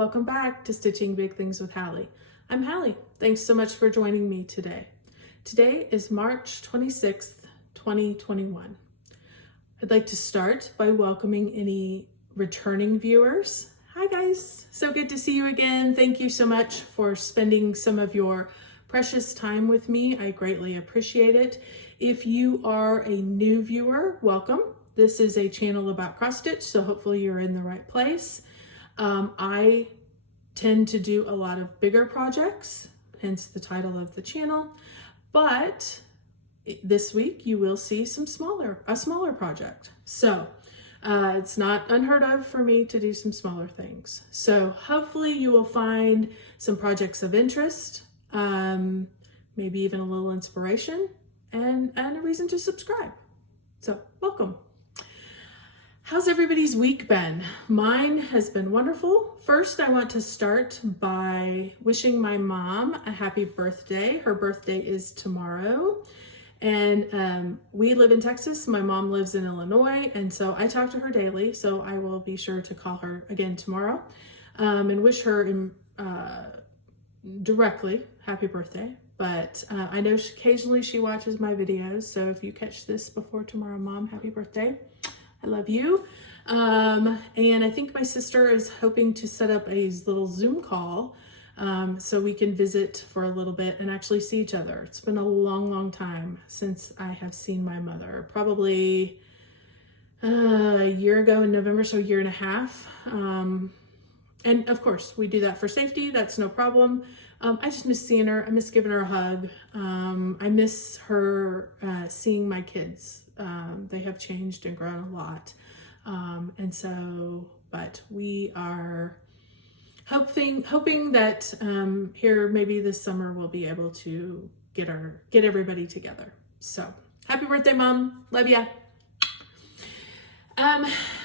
welcome back to Stitching Big Things with Hallie. I'm Hallie. Thanks so much for joining me today. Today is March 26th, 2021. I'd like to start by welcoming any returning viewers. Hi guys, so good to see you again. Thank you so much for spending some of your precious time with me. I greatly appreciate it. If you are a new viewer, welcome. This is a channel about cross stitch, so hopefully you're in the right place. I tend to do a lot of bigger projects, hence the title of the channel, but this week you will see a smaller project. So it's not unheard of for me to do some smaller things. So hopefully you will find some projects of interest, maybe even a little inspiration and a reason to subscribe. So welcome. How's everybody's week been? Mine has been wonderful. First, I want to start by wishing my mom a happy birthday. Her birthday is tomorrow. And we live in Texas. My mom lives in Illinois. And so I talk to her daily. So I will be sure to call her again tomorrow and wish her directly happy birthday. But I know occasionally she watches my videos. So if you catch this before tomorrow, Mom, happy birthday. I love you. And I think my sister is hoping to set up a little Zoom call so we can visit for a little bit and actually see each other. It's been a long, long time since I have seen my mother, probably a year ago in November, so a year and a half. And of course, we do that for safety. That's no problem. I just miss seeing her. I miss giving her a hug. I miss her seeing my kids. They have changed and grown a lot. But we are hoping that here maybe this summer we'll be able to get everybody together. So happy birthday, Mom. Love ya.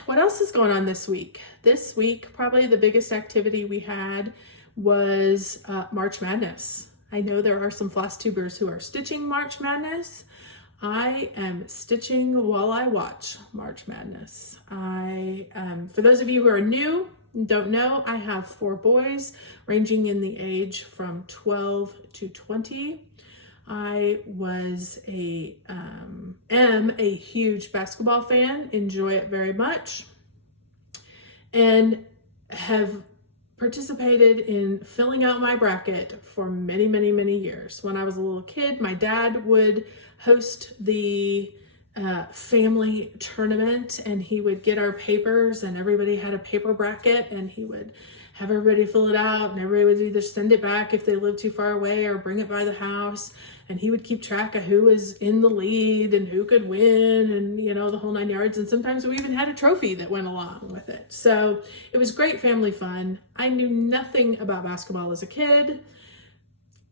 What else is going on this week? This week, probably the biggest activity we had was March Madness. I know there are some Flosstubers who are stitching March Madness. I am stitching while I watch March Madness. For those of you who are new and don't know, I have 4 boys ranging in the age from 12 to 20. I am a huge basketball fan, enjoy it very much, and have participated in filling out my bracket for many, many, many years. When I was a little kid, my dad would host the family tournament, and he would get our papers, and everybody had a paper bracket, and he would have everybody fill it out, and everybody would either send it back if they lived too far away or bring it by the house. And he would keep track of who was in the lead and who could win, and the whole 9 yards. And sometimes we even had a trophy that went along with it. So it was great family fun. I knew nothing about basketball as a kid,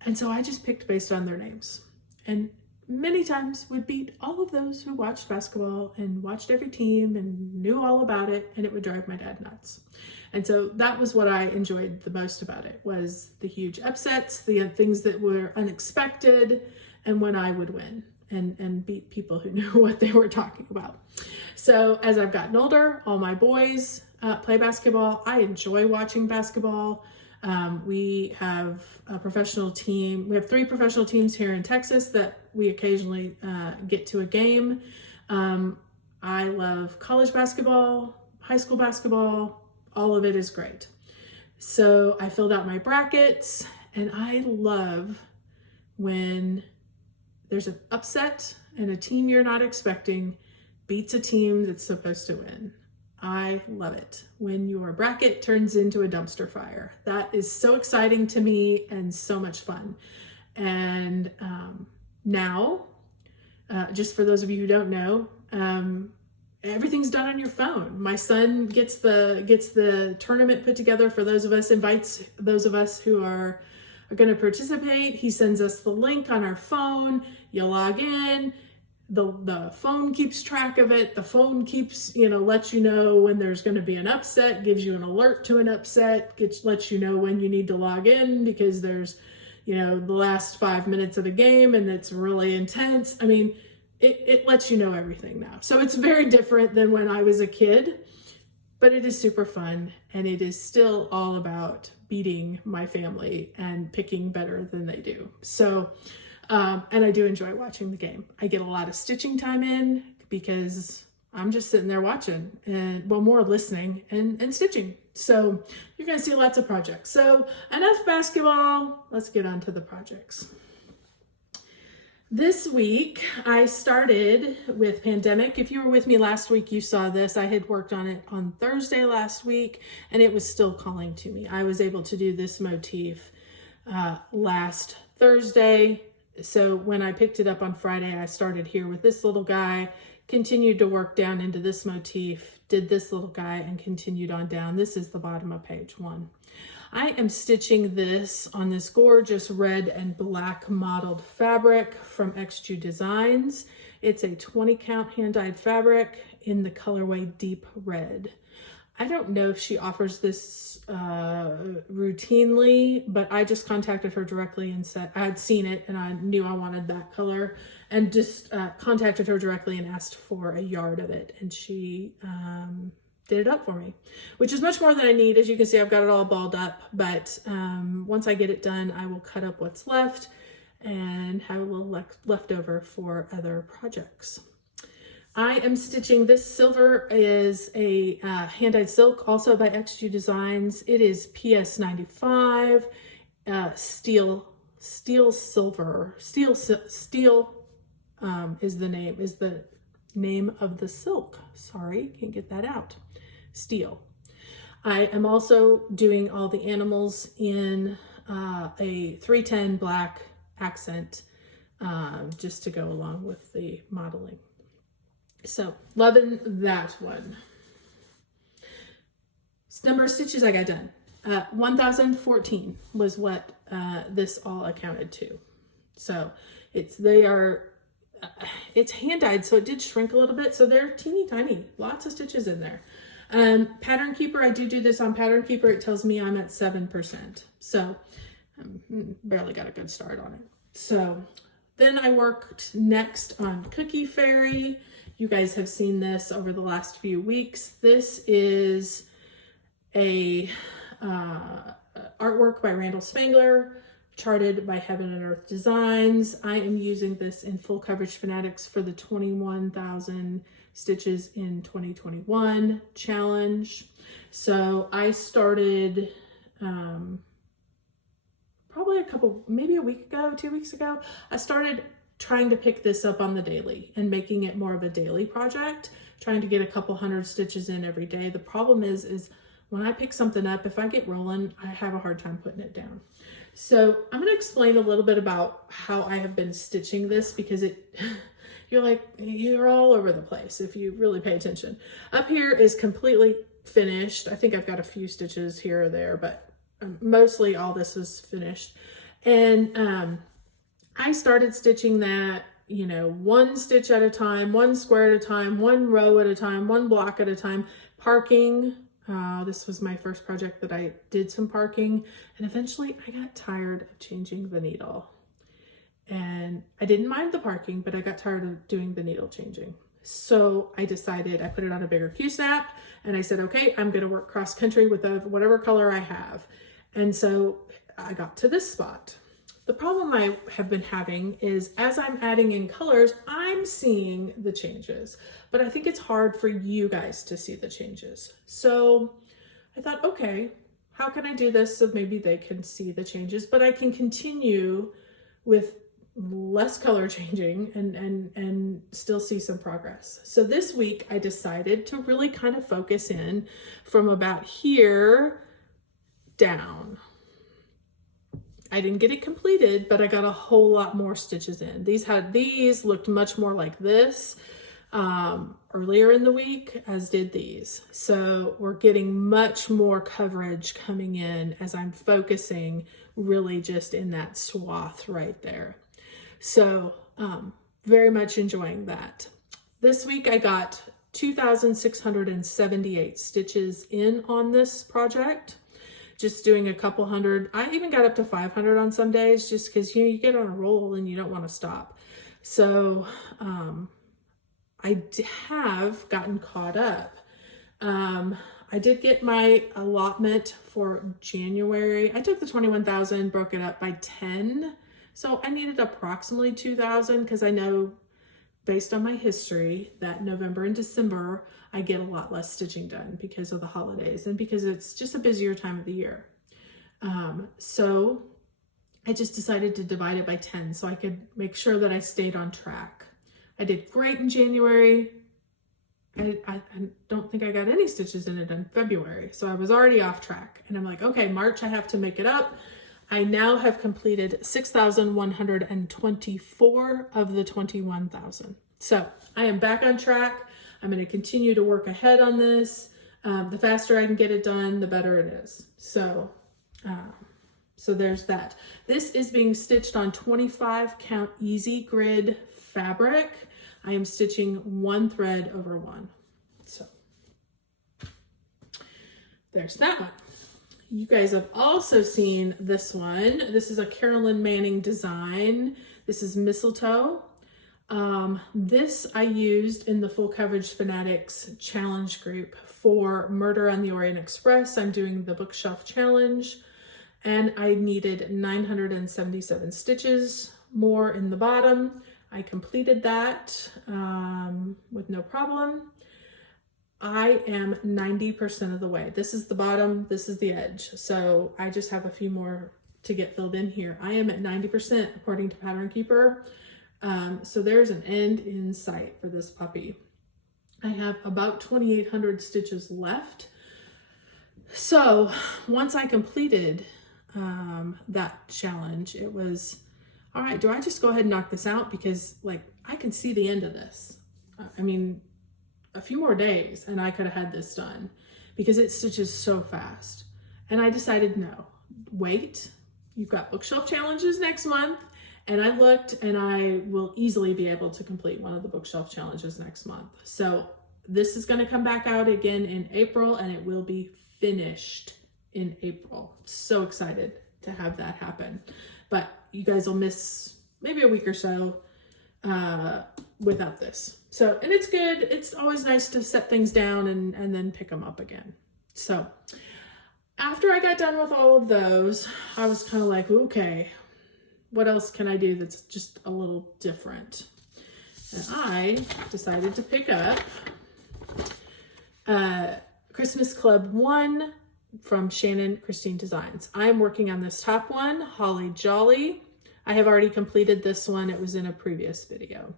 and so I just picked based on their names. And many times would beat all of those who watched basketball and watched every team and knew all about it, and it would drive my dad nuts. And so that was what I enjoyed the most about it, was the huge upsets, the things that were unexpected, and when I would win and beat people who knew what they were talking about. So as I've gotten older, all my boys play basketball. I enjoy watching basketball. We have a professional team. We have 3 professional teams here in Texas that we occasionally get to a game. I love college basketball, high school basketball. All of it is great. So I filled out my brackets, and I love when there's an upset and a team you're not expecting beats a team that's supposed to win. I love it when your bracket turns into a dumpster fire. That is so exciting to me and so much fun. And now, just for those of you who don't know, everything's done on your phone. My son gets the tournament put together for those of us, invites those of us who are going to participate. He sends us the link on our phone. You log in. The phone keeps track of it. The phone keeps, lets you know when there's going to be an upset, gives you an alert to an upset, lets you know when you need to log in because there's, the last 5 minutes of the game and it's really intense. I mean, it lets you know everything now. So it's very different than when I was a kid, but it is super fun, and it is still all about beating my family and picking better than they do. So, and I do enjoy watching the game. I get a lot of stitching time in because I'm just sitting there watching, and well, more listening and stitching. So you're going to see lots of projects. So enough basketball. Let's get on to the projects. This week, I started with Pandemic. If you were with me last week, you saw this. I had worked on it on Thursday last week, and it was still calling to me. I was able to do this motif last Thursday. So when I picked it up on Friday, I started here with this little guy, continued to work down into this motif, did this little guy, and continued on down. This is the bottom of page 1. I am stitching this on this gorgeous red and black mottled fabric from XG Designs. It's a 20 count hand-dyed fabric in the colorway Deep Red. I don't know if she offers this routinely, but I just contacted her directly and said I had seen it and I knew I wanted that color, and just contacted her directly and asked for a yard of it, and she did it up for me, which is much more than I need. As you can see, I've got it all balled up, but once I get it done, I will cut up what's left and have a little left over for other projects. I am stitching this silver is a hand-dyed silk, also by XG Designs. It is PS 95, steel silver. Steel is the name of the silk. Sorry, can't get that out. Steel. I am also doing all the animals in a 310 black accent, just to go along with the modeling. So loving that one. Number of stitches I got done. 1,014 was what this all accounted to. So it's hand dyed, so it did shrink a little bit. So they're teeny tiny, lots of stitches in there. Pattern Keeper, I do this on Pattern Keeper. It tells me I'm at 7%. So barely got a good start on it. So then I worked next on Cookie Fairy. You guys have seen this over the last few weeks. This is a artwork by Randal Spangler, charted by Heaven and Earth Designs. I am using this in Full Coverage Fanatics for the 21,000 stitches in 2021 challenge. So I started probably maybe a week ago, 2 weeks ago, I started trying to pick this up on the daily and making it more of a daily project, trying to get a couple hundred stitches in every day. The problem is when I pick something up, if I get rolling, I have a hard time putting it down. So I'm going to explain a little bit about how I have been stitching this, because you're all over the place if you really pay attention. Up here is completely finished. I think I've got a few stitches here or there, but mostly all this is finished. And I started stitching that, one stitch at a time, one square at a time, one row at a time, one block at a time, parking. This was my first project that I did some parking, and eventually I got tired of changing the needle. And I didn't mind the parking, but I got tired of doing the needle changing. So I decided, I put it on a bigger Q-snap, and I said, okay, I'm going to work cross country with whatever color I have. And so I got to this spot. The problem I have been having is as I'm adding in colors, I'm seeing the changes, but I think it's hard for you guys to see the changes. So I thought, okay, how can I do this so maybe they can see the changes, but I can continue with less color changing and still see some progress. So this week I decided to really kind of focus in from about here down. I didn't get it completed, but I got a whole lot more stitches in. These looked much more like this earlier in the week, as did these. So we're getting much more coverage coming in as I'm focusing really just in that swath right there. So very much enjoying that. This week I got 2,678 stitches in on this project. Just doing a couple hundred. I even got up to 500 on some days, just because you get on a roll and you don't want to stop. So I have gotten caught up. I I did get my allotment for January. I took the 21,000, broke it up by 10. So I needed approximately 2,000 because I know based on my history that November and December, I get a lot less stitching done because of the holidays and because it's just a busier time of the year. So I just decided to divide it by 10 so I could make sure that I stayed on track. I did great in January. I don't think I got any stitches in it in February. So I was already off track. And I'm like, okay, March, I have to make it up. I now have completed 6,124 of the 21,000. So I am back on track. I'm going to continue to work ahead on this. The faster I can get it done, the better it is. So there's that. This is being stitched on 25 count easy grid fabric. I am stitching one thread over one. So there's that one. You guys have also seen this one. This is a Carolyn Manning design. This is Mistletoe. This I used in the Full Coverage Fanatics challenge group for Murder on the Orient Express. I'm doing the bookshelf challenge and I needed 977 stitches more in the bottom. I completed that with no problem. I am 90% of the way. This is the bottom, this is the edge. So I just have a few more to get filled in here. I am at 90% according to Pattern Keeper. So there's an end in sight for this puppy. I have about 2,800 stitches left. So once I completed that challenge, it was, all right, do I just go ahead and knock this out? Because like, I can see the end of this. I mean, a few more days and I could have had this done because it stitches so fast. And I decided, no, wait, you've got bookshelf challenges next month. And I looked and I will easily be able to complete one of the bookshelf challenges next month. So this is going to come back out again in April and it will be finished in April. So excited to have that happen. But you guys will miss maybe a week or so without this. So, and it's good. It's always nice to set things down and then pick them up again. So after I got done with all of those, I was kind of like, okay, what else can I do that's just a little different? And I decided to pick up Christmas Club 1 from Shannon Christine Designs. I'm working on this top one, Holly Jolly. I have already completed this one. It was in a previous video.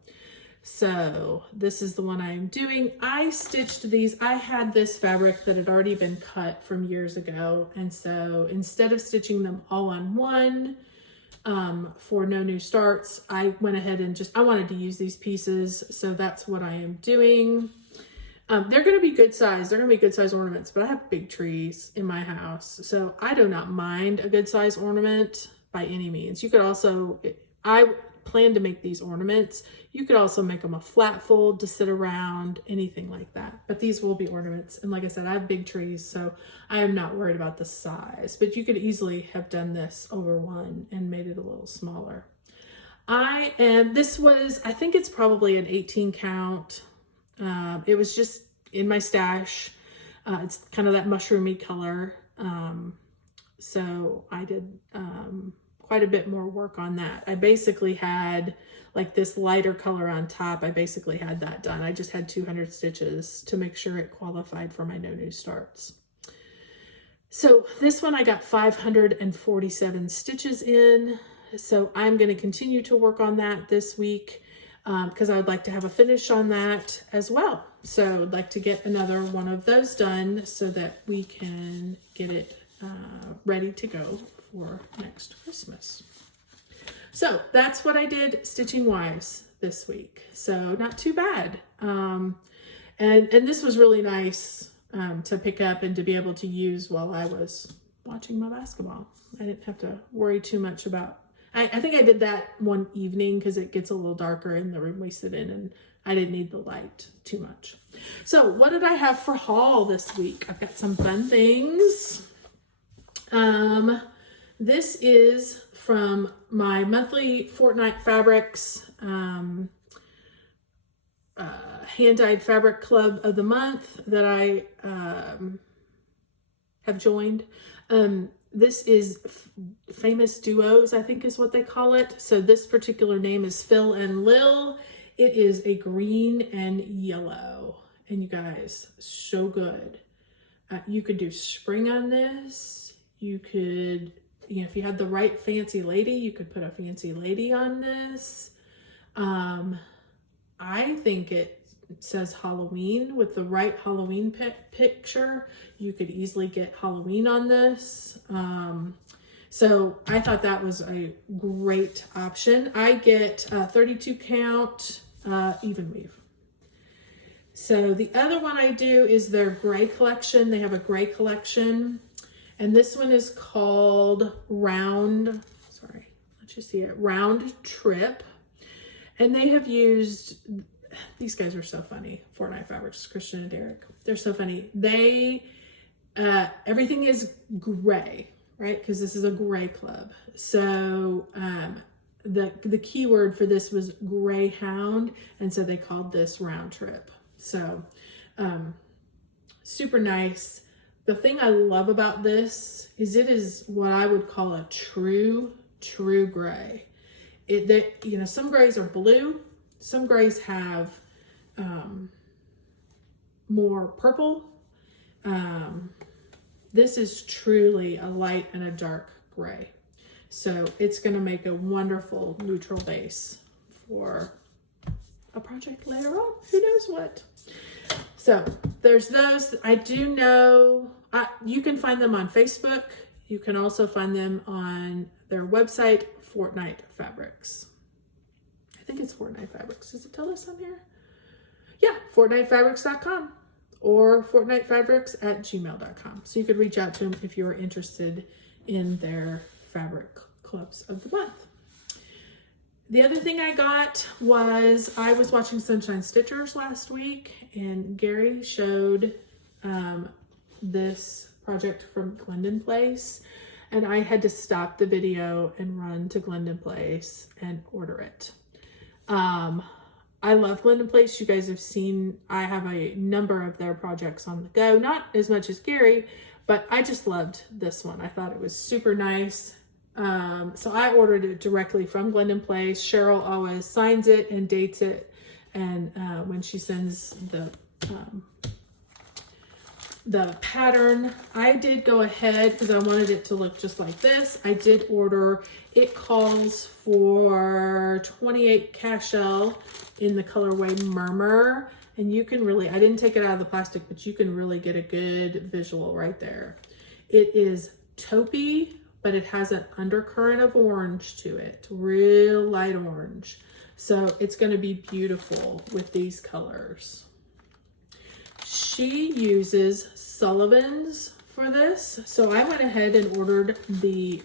So this is the one I'm doing. I stitched these. I had this fabric that had already been cut from years ago. And so instead of stitching them all on one for no new starts, I went ahead and I wanted to use these pieces. So that's what I am doing. They're going to be good size. They're going to be good size ornaments, but I have big trees in my house. So I do not mind a good size ornament by any means. You could also, I plan to make these ornaments. You could also make them a flat fold to sit around, anything like that. But these will be ornaments. And like I said, I have big trees, so I am not worried about the size. But you could easily have done this over one and made it a little smaller. This was, I think it's probably an 18 count. It was just in my stash. It's kind of that mushroomy color. So I did quite a bit more work on that. I basically had like this lighter color on top. I basically had that done. I just had 200 stitches to make sure it qualified for my no new starts. So this one I got 547 stitches in. So I'm going to continue to work on that this week because I would like to have a finish on that as well. So I'd like to get another one of those done so that we can get it ready to go for next Christmas. So that's what I did stitching wise this week. So not too bad. And this was really nice to pick up and to be able to use while I was watching my basketball. I didn't have to worry too much about, I think I did that one evening because it gets a little darker in the room we sit in and I didn't need the light too much. So what did I have for haul this week? I've got some fun things. This is from my monthly Fortnite Fabrics hand-dyed fabric club of the month that I have joined. This is Famous Duos, I think is what they call it. So this particular name is Phil and Lil. It is a green and yellow. And you guys, so good. You could do spring on this. You could, you know, if you had the right fancy lady, you could put a fancy lady on this. I think it says Halloween. With the right Halloween picture, you could easily get Halloween on this. So I thought that was a great option. I get 32 count even weave. So the other one I do is their gray collection. They have a gray collection, and this one is called Round Trip. And they have used, these guys are so funny. Fortnite Fabrics, Christian and Derek. They're so funny. They, everything is gray, right? Because this is a gray club. So the keyword for this was Greyhound. And so they called this Round Trip. So super nice. The thing I love about this is it is what I would call a true gray. You know, some grays are blue, some grays have more purple. This is truly a light and a dark gray. So it's going to make a wonderful neutral base for a project later on. Who knows what? So there's those. I do know you can find them on Facebook. You can also find them on their website, Fortnite Fabrics. I think it's Fortnite Fabrics. Does it tell us on here? Yeah, FortniteFabrics.com or FortniteFabrics@gmail.com. So you could reach out to them if you're interested in their fabric clubs of the month. The other thing I got was I was watching Sunshine Stitchers last week, and Gary showed this project from Glendon Place, and I had to stop the video and run to Glendon Place and order it. I love Glendon Place. You guys have seen, I have a number of their projects on the go, not as much as Gary, but I just loved this one. I thought it was super nice. So I ordered it directly from Glendon Place. Cheryl always signs it and dates it. And when she sends the pattern, I did go ahead because I wanted it to look just like this. I did order, it calls for 28 cashel in the colorway Murmur. And you can really, I didn't take it out of the plastic, but you can really get a good visual right there. It is taupey, but it has an undercurrent of orange to it, real light orange. So it's gonna be beautiful with these colors. She uses Sullivan's for this. So I went ahead and ordered the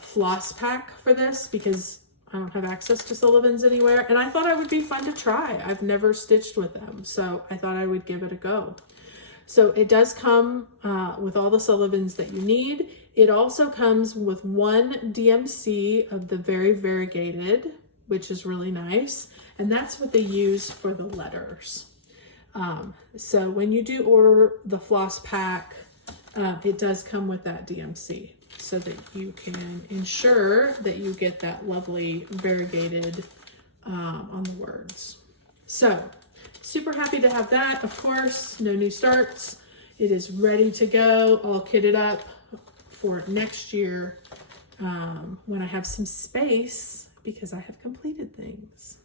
floss pack for this because I don't have access to Sullivan's anywhere. And I thought it would be fun to try. I've never stitched with them, so I thought I would give it a go. So it does come with all the Sullivans that you need. It also comes with one DMC of the very variegated, which is really nice. And that's what they use for the letters. So when you do order the floss pack, it does come with that DMC so that you can ensure that you get that lovely variegated on the words. So super happy to have that. Of course, no new starts. It is ready to go, all kitted up for next year when I have some space because I have completed things.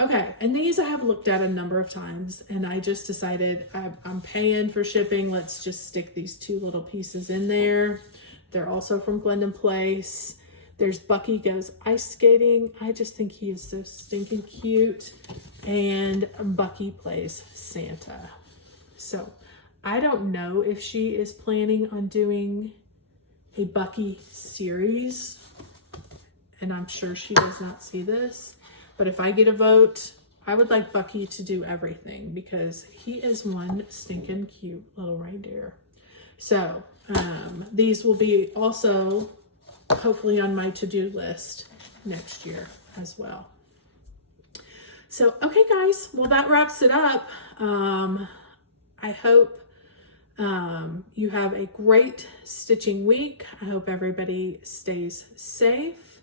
Okay, and these I have looked at a number of times, and I just decided I'm paying for shipping. Let's just stick these two little pieces in there. They're also from Glendon Place. There's Bucky Goes Ice Skating. I just think he is so stinking cute. And Bucky Plays Santa. So I don't know if she is planning on doing a Bucky series, and I'm sure she does not see this. But if I get a vote, I would like Bucky to do everything because he is one stinking cute little reindeer. So these will be also hopefully on my to-do list next year as well. So, okay guys, well that wraps it up. I hope You have a great stitching week. I hope everybody stays safe.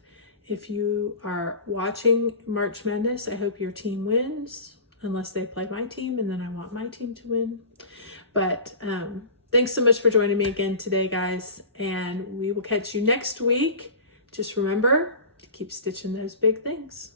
If you are watching March Madness, I hope your team wins, unless they play my team, and then I want my team to win. But thanks so much for joining me again today, guys, and we will catch you next week. Just remember to keep stitching those big things.